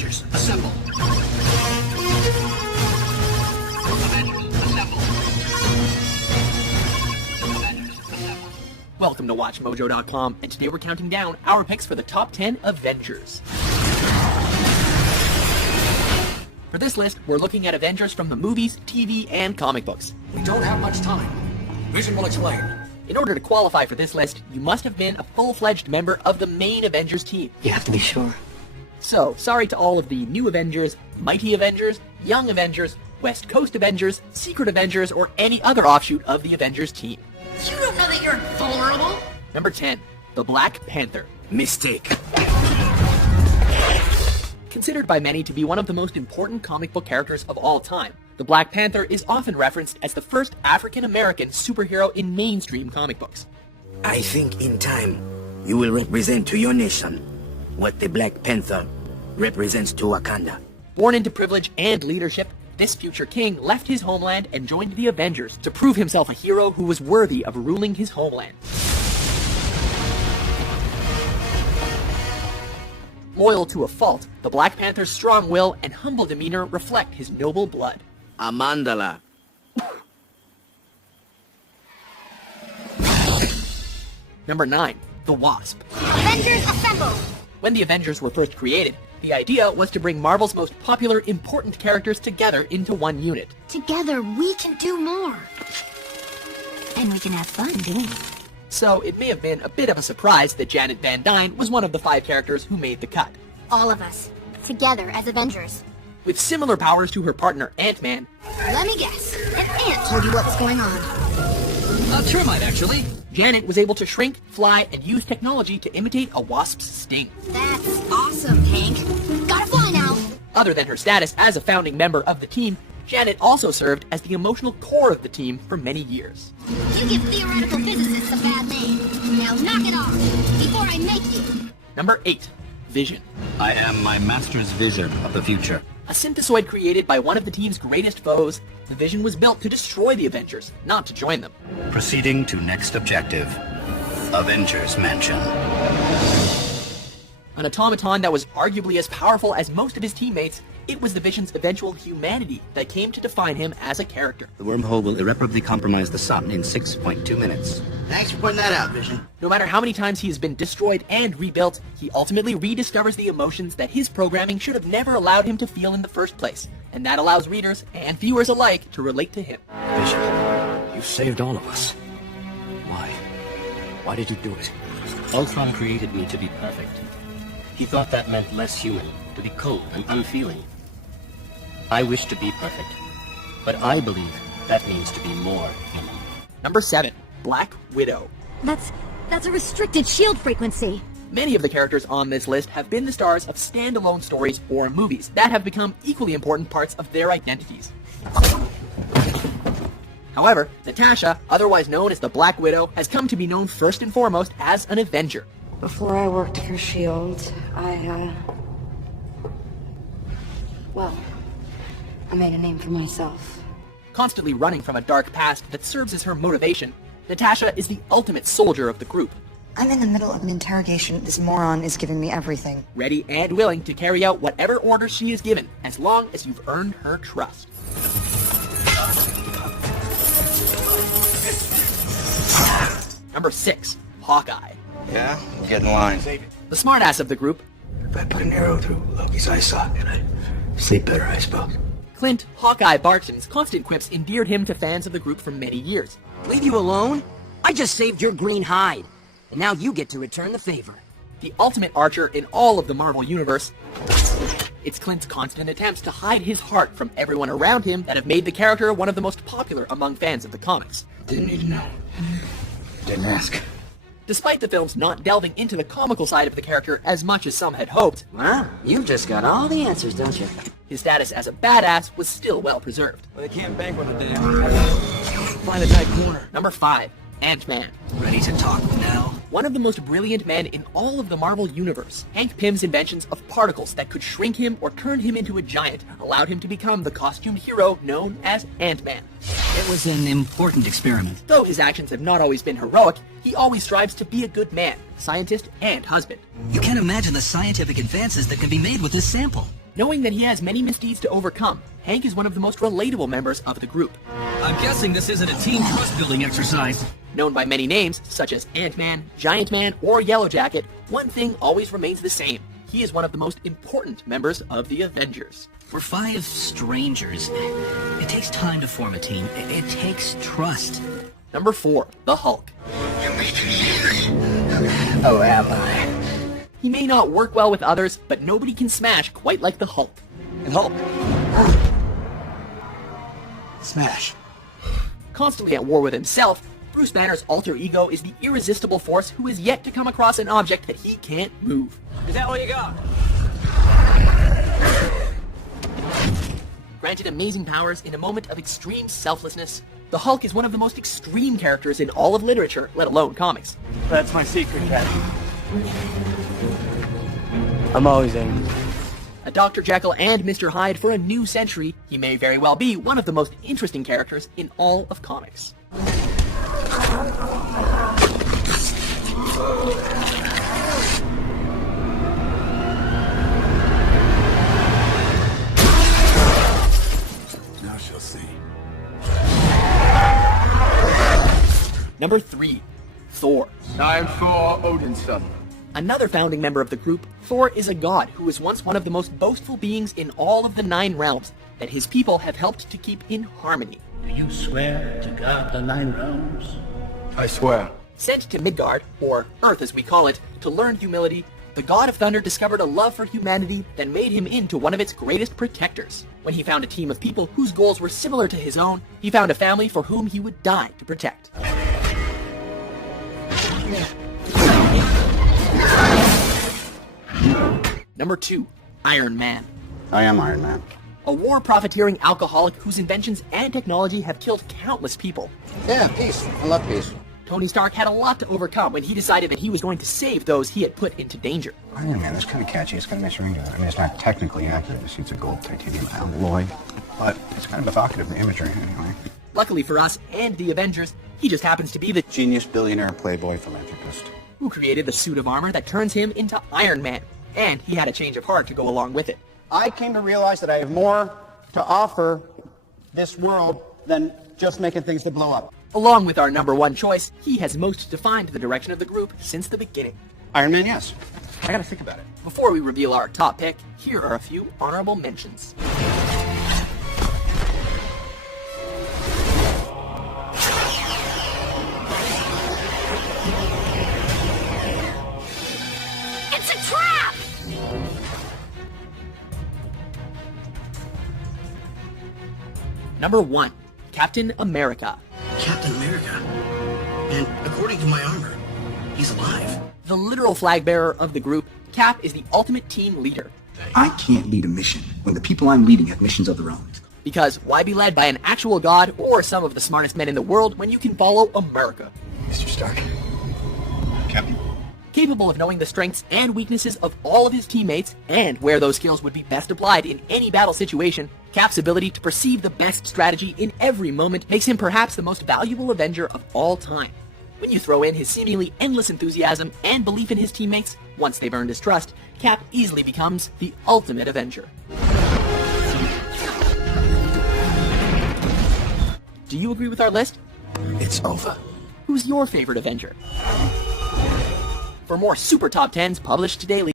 Avengers, assemble. Avengers, assemble. Avengers, assemble. Welcome to WatchMojo.com, and today we're counting down our picks for the top 10 Avengers. For this list, we're looking at Avengers from the movies, TV, and comic books. We don't have much time. Vision will explain. In order to qualify for this list, you must have been a full-fledged member of the main Avengers team. You have to be sure. So, sorry to all of the new Avengers, Mighty Avengers, Young Avengers, West Coast Avengers, Secret Avengers, or any other offshoot of the Avengers team. You don't know that you're vulnerable? Number 10, the Black Panther. Mistake. Considered by many to be one of the most important comic book characters of all time, the Black Panther is often referenced as the first African-American superhero in mainstream comic books. I think in time, you will represent to your nation what the Black Panther represents to Wakanda. Born into privilege and leadership, this future king left his homeland and joined the Avengers to prove himself a hero who was worthy of ruling his homeland. Loyal to a fault, the Black Panther's strong will and humble demeanor reflect his noble blood. Amandala. Number 9, the Wasp. Avengers assemble! When the Avengers were first created, the idea was to bring Marvel's most popular, important characters together into one unit. Together, we can do more. And we can have fun doing it. So it may have been a bit of a surprise that Janet Van Dyne was one of the 5 characters who made the cut. All of us. Together as Avengers. With similar powers to her partner Ant-Man, Let me guess. An ant told you what was going on. A termite, actually. Janet was able to shrink, fly, and use technology to imitate a wasp's sting. That's awesome, Hank. Gotta fly now. Other than her status as a founding member of the team, Janet also served as the emotional core of the team for many years. You give theoretical physicists a bad name. Now knock it off before I make you. Number 8, Vision. I am my master's vision of the future. A synthesoid created by one of the team's greatest foes, the Vision was built to destroy the Avengers, not to join them. Proceeding to next objective. Avengers Mansion. An automaton that was arguably as powerful as most of his teammates, it was the Vision's eventual humanity that came to define him as a character. The wormhole will irreparably compromise the sun in 6.2 minutes. Thanks for pointing that out, Vision. No matter how many times he has been destroyed and rebuilt, he ultimately rediscovers the emotions that his programming should have never allowed him to feel in the first place, and that allows readers and viewers alike to relate to him. Vision, you saved all of us. Why? Why did you do it? Ultron created me to be perfect. He thought that meant less human, to be cold and unfeeling. I wish to be perfect, but I believe that means to be more human. Number 7, Black Widow. That's a restricted shield frequency. Many of the characters on this list have been the stars of standalone stories or movies that have become equally important parts of their identities. However, Natasha, otherwise known as the Black Widow, has come to be known first and foremost as an Avenger. Before I worked for S.H.I.E.L.D., I made a name for myself. Constantly running from a dark past that serves as her motivation, Natasha is the ultimate soldier of the group, I'm in the middle of an interrogation. This moron is giving me everything. ready and willing to carry out whatever orders she is given, as long as you've earned her trust. Number 6, Hawkeye. Yeah? Get in line. The smartass of the group, If I put an arrow through Loki's eye socket, I'd sleep better, I suppose. Clint Hawkeye Barton's constant quips endeared him to fans of the group for many years. Leave you alone? I just saved your green hide. And now you get to return the favor. The ultimate archer in all of the Marvel Universe, it's Clint's constant attempts to hide his heart from everyone around him that have made the character one of the most popular among fans of the comics. Didn't need to know. Didn't ask. Despite the films not delving into the comical side of the character as much as some had hoped, Well, you've just got all the answers, don't you? his status as a badass was still well preserved. Well, they can't bank on the day. Find a tight corner. Number 5, Ant-Man. Ready to talk now? One of the most brilliant men in all of the Marvel Universe, Hank Pym's inventions of particles that could shrink him or turn him into a giant allowed him to become the costumed hero known as Ant-Man. It was an important experiment. Though his actions have not always been heroic, he always strives to be a good man, scientist, and husband. You can't imagine the scientific advances that can be made with this sample. Knowing that he has many misdeeds to overcome, Hank is one of the most relatable members of the group. I'm guessing this isn't a team trust-building exercise. Known by many names, such as Ant-Man, Giant Man, or Yellow Jacket, one thing always remains the same. He is one of the most important members of the Avengers. We're 5 strangers. It takes time to form a team. It takes trust. Number 4, the Hulk. Oh, am I? He may not work well with others, but nobody can smash quite like the Hulk. And Hulk. Smash. Constantly at war with himself, Bruce Banner's alter ego is the irresistible force who is yet to come across an object that he can't move. Is that all you got? Granted amazing powers in a moment of extreme selflessness, the Hulk is one of the most extreme characters in all of literature, let alone comics. That's my secret, Captain. I'm always angry. A Dr. Jekyll and Mr. Hyde for a new century, he may very well be one of the most interesting characters in all of comics. Now she'll see. Number 3, Thor. I'm Thor, Odin's son. Another founding member of the group, Thor is a god who was once one of the most boastful beings in all of the 9 realms that his people have helped to keep in harmony. Do you swear to guard the 9 realms? I swear. Sent to Midgard, or Earth as we call it, to learn humility, the god of thunder discovered a love for humanity that made him into one of its greatest protectors. When he found a team of people whose goals were similar to his own, he found a family for whom he would die to protect. Number 2, Iron Man. I am Iron Man. A war-profiteering alcoholic whose inventions and technology have killed countless people. Yeah, peace. I love peace. Tony Stark had a lot to overcome when he decided that he was going to save those he had put into danger. Iron Man, that's kind of catchy. It's got a nice ring to it. I mean, it's not technically accurate. It's a gold titanium alloy, but it's kind of evocative, the imagery, anyway. Luckily for us and the Avengers, he just happens to be the Genius, billionaire, playboy, philanthropist. who created the suit of armor that turns him into Iron Man. And he had a change of heart to go along with it. I came to realize that I have more to offer this world than just making things that blow up. Along with our number 1 choice, he has most defined the direction of the group since the beginning. Iron Man, yes. I gotta think about it. Before we reveal our top pick, here are a few honorable mentions. It's a trap! Number 1, Captain America. Captain America. And according to my armor, he's alive. The literal flag bearer of the group, Cap is the ultimate team leader. I can't lead a mission when the people I'm leading have missions of their own. Because why be led by an actual god or some of the smartest men in the world when you can follow America? Mr. Stark. Captain. Capable of knowing the strengths and weaknesses of all of his teammates and where those skills would be best applied in any battle situation, Cap's ability to perceive the best strategy in every moment makes him perhaps the most valuable Avenger of all time. When you throw in his seemingly endless enthusiasm and belief in his teammates, once they've earned his trust, Cap easily becomes the ultimate Avenger. Do you agree with our list? It's over. Who's your favorite Avenger? For more Super Top 10s published daily,